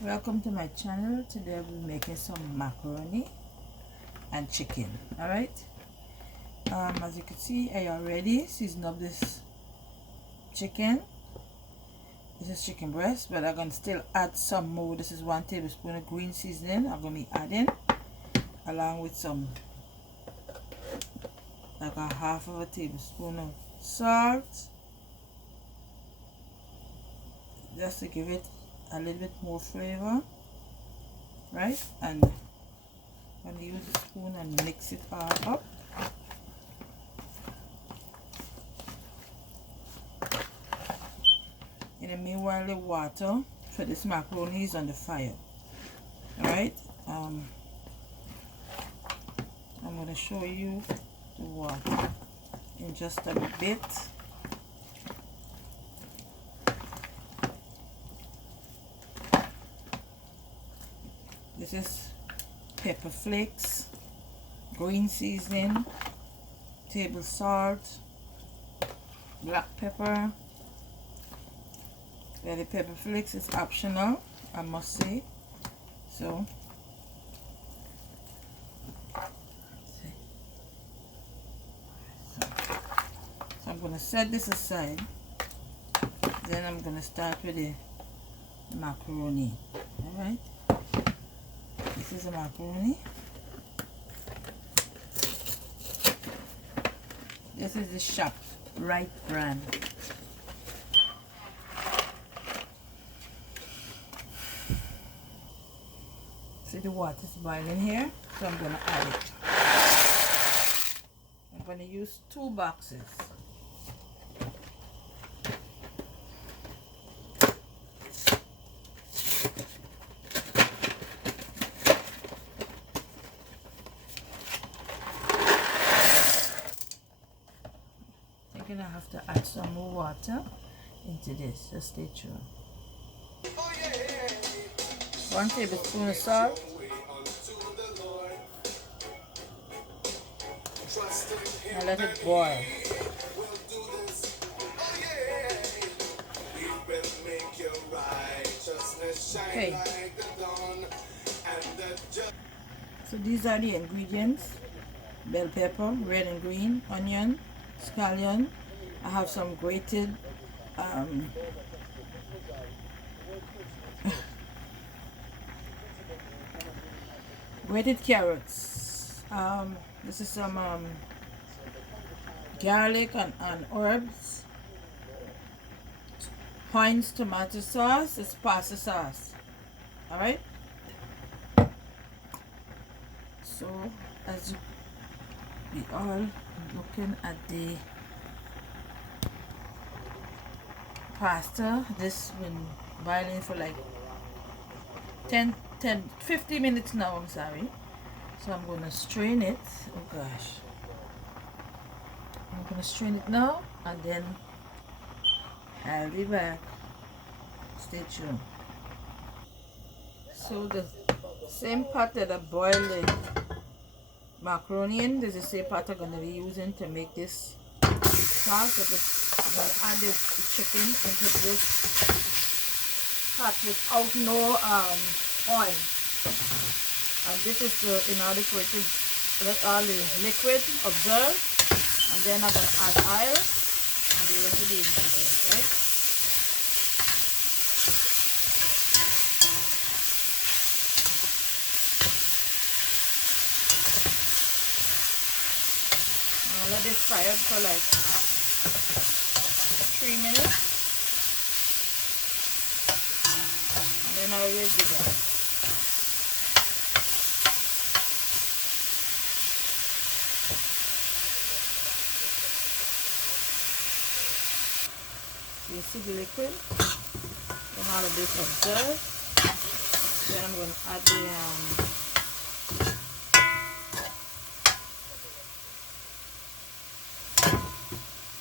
Welcome to my channel. Today I'll be making some macaroni and chicken. Alright, as you can see, I already seasoned up this chicken. This is chicken breast, but I'm going to still add some more. This is 1 tablespoon of green seasoning I'm going to be adding, along with some, like a half of a tablespoon of salt, just to give it a little bit more flavor, right? And I'm going to use a spoon and mix it all up. In the meanwhile, the water for this macaroni is on the fire. Alright, I'm going to show you the water in just a bit. This is pepper flakes, green seasoning, table salt, black pepper. The pepper flakes is optional, I must say. So I'm going to set this aside. Then I'm going to start with the macaroni. Alright, this is a macaroni. This is the Shop Right brand. See, the water is boiling here, so I'm going to add it. I'm going to use 2 boxes. I think I have to add some more water into this. Just stay tuned. 1 tablespoon of salt. Now let it boil. Okay. So these are the ingredients: bell pepper, red and green, onion, scallion. I have some grated grated carrots. This is some garlic and herbs. Heinz tomato sauce. It's pasta sauce. Alright, so as we are looking at the pasta, this been boiling for like 50 minutes now. I'm sorry. So I'm going to strain it. Oh gosh, I'm going to strain it now, and then I'll be back. Stay tuned. So the same pot that I boiled the macaroni in, this is the same pot I'm going to be using to make this sauce. So I'm going to add the chicken into this pot without no oil. And this is in order for it to let all the liquid absorb. And then I'm going to add oil and the rest of the ingredients, right? Now let this fry up for like 3 minutes. And then I will be back. You see the liquid? Then all of this absorbed. Then I'm going to add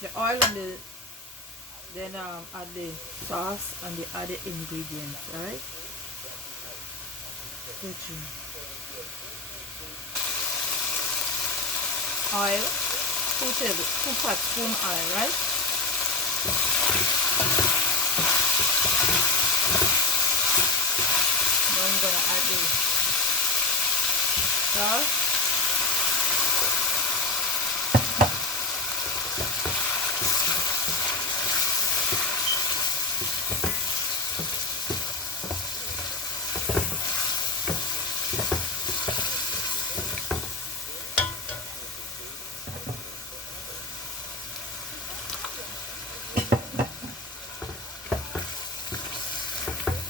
the oil and then add the sauce and the other ingredients. Alright? Stay tuned. Oil, 2 tablespoon oil, right? I'm gonna add the sauce.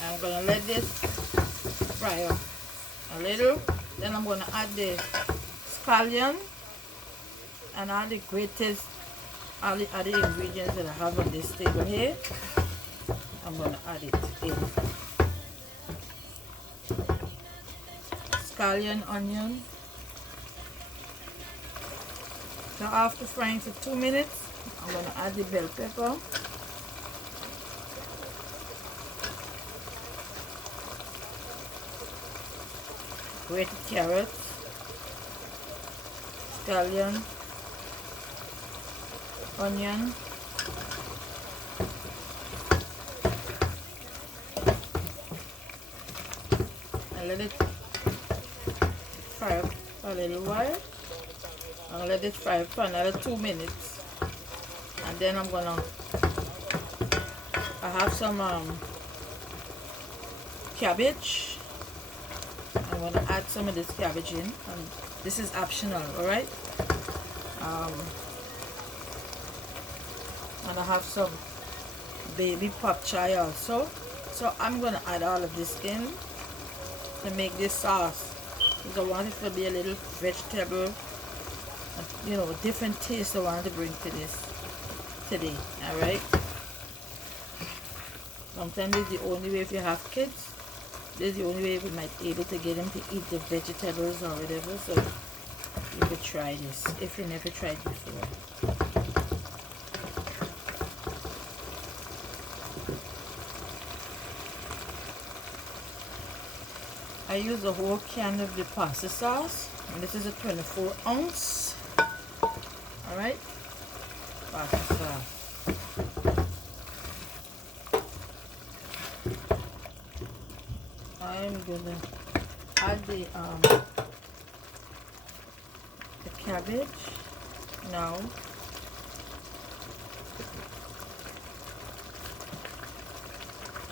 I'm gonna let this fry up a little. Then I'm gonna add the scallion and all the greatest, all the other ingredients that I have on this table here. I'm gonna add it in. Scallion, onion. So after frying for 2 minutes, I'm gonna add the bell pepper. Grated carrots, scallion, onion, and let it fry up a little while. I'll let it fry for another 2 minutes, and then I have some cabbage. I'm going to add some of this cabbage in, and this is optional, alright? And I have some baby popchoy also. So I'm going to add all of this in to make this sauce, because I want it to be a little vegetable, you know, different taste I want to bring to this today, alright? Sometimes it's the only way if you have kids. This is the only way we might be able to get them to eat the vegetables or whatever. So you could try this if you never tried before. I use a whole can of the pasta sauce, and this is a 24 ounce. Alright, pasta sauce. I'm gonna add the cabbage now.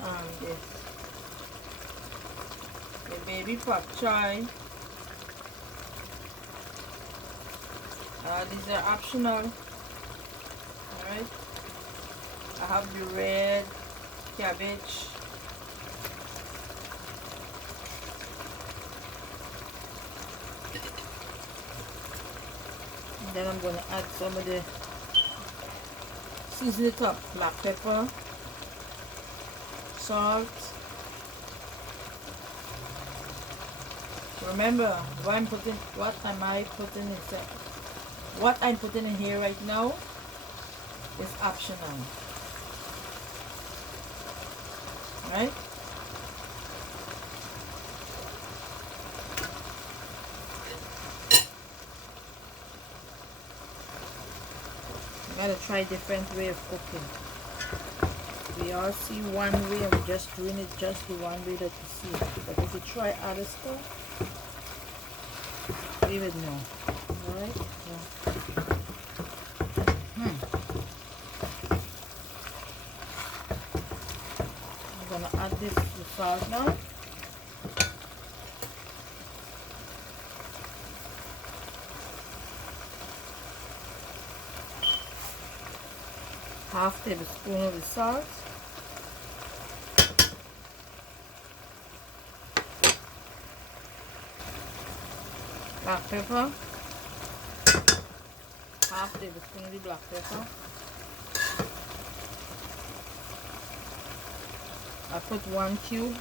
And the baby popchoy. These are optional. Alright. I have the red cabbage. Then I'm going to add some of the season it up, black pepper, salt. Remember what I'm putting in here right now is optional. Right? You gotta try different way of cooking. We all see one way and we're just doing it just the one way that you see it. But if you try other stuff, we would know. Alright? Yeah. I'm gonna add this to the salt now. Half tablespoon of the salt. Black pepper. Half tablespoon of the black pepper. I put 1 cube.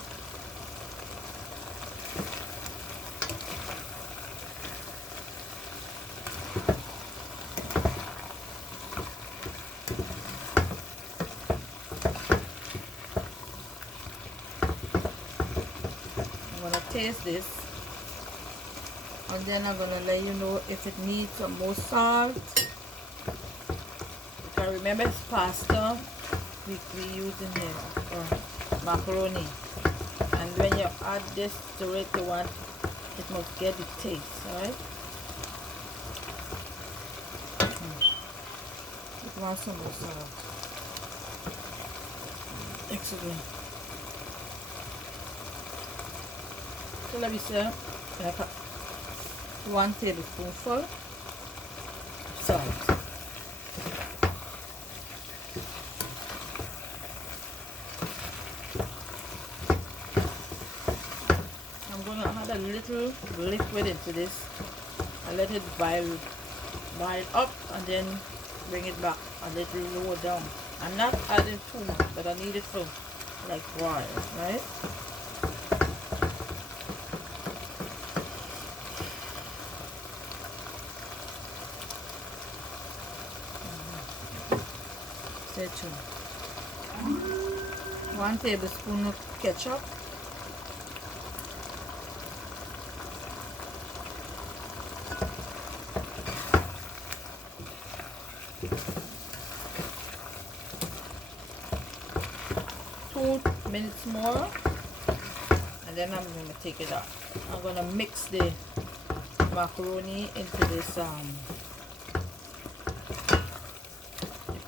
Taste this, and then I'm gonna let you know if it needs some more salt. Because remember, it's pasta we use in here, or macaroni, and when you add this to it, you want it must get the taste, alright? It wants some more salt. Excellent. So let me say like 1 tablespoonful of salt. I'm going to add a little liquid into this. I let it boil up and then bring it back a little lower down. I'm not adding too much, but I need it for like boil, right? Stay tuned. 1 tablespoon of ketchup. 2 minutes more, and then I'm going to take it out. I'm going to mix the macaroni into this the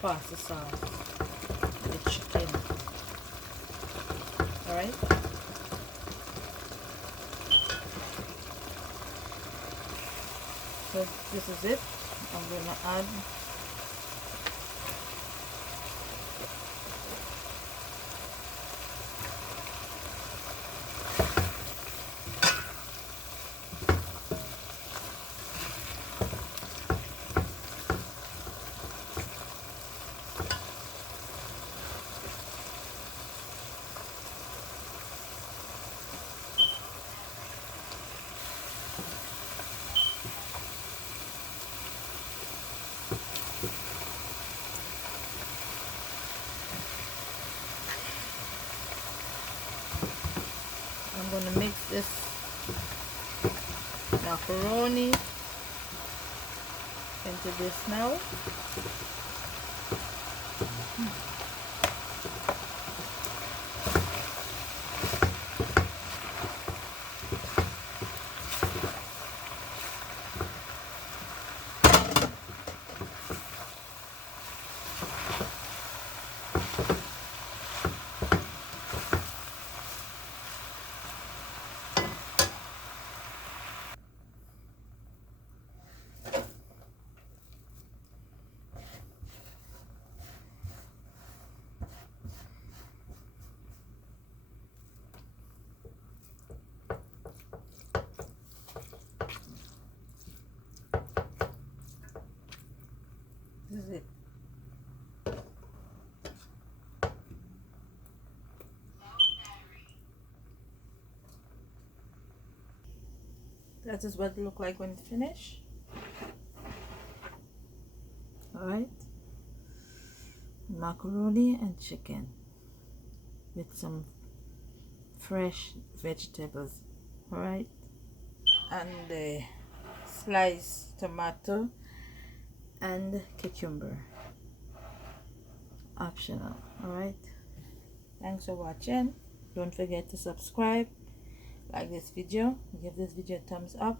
pasta sauce and the chicken. Alright, so this is it. I'm going to add I'm going to mix this macaroni into this now. This is it. That is what it looks like when it's finished. Alright, macaroni and chicken with some fresh vegetables. Alright, and the sliced tomato and cucumber, optional. Alright, thanks for watching. Don't forget to subscribe, like this video, give this video a thumbs up.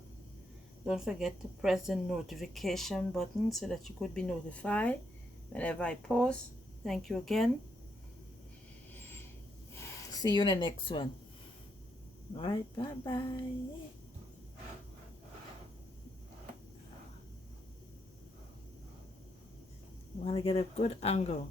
Don't forget to press the notification button so that you could be notified whenever I post. Thank you again. See you in the next one. Alright, bye bye. Want to get a good angle.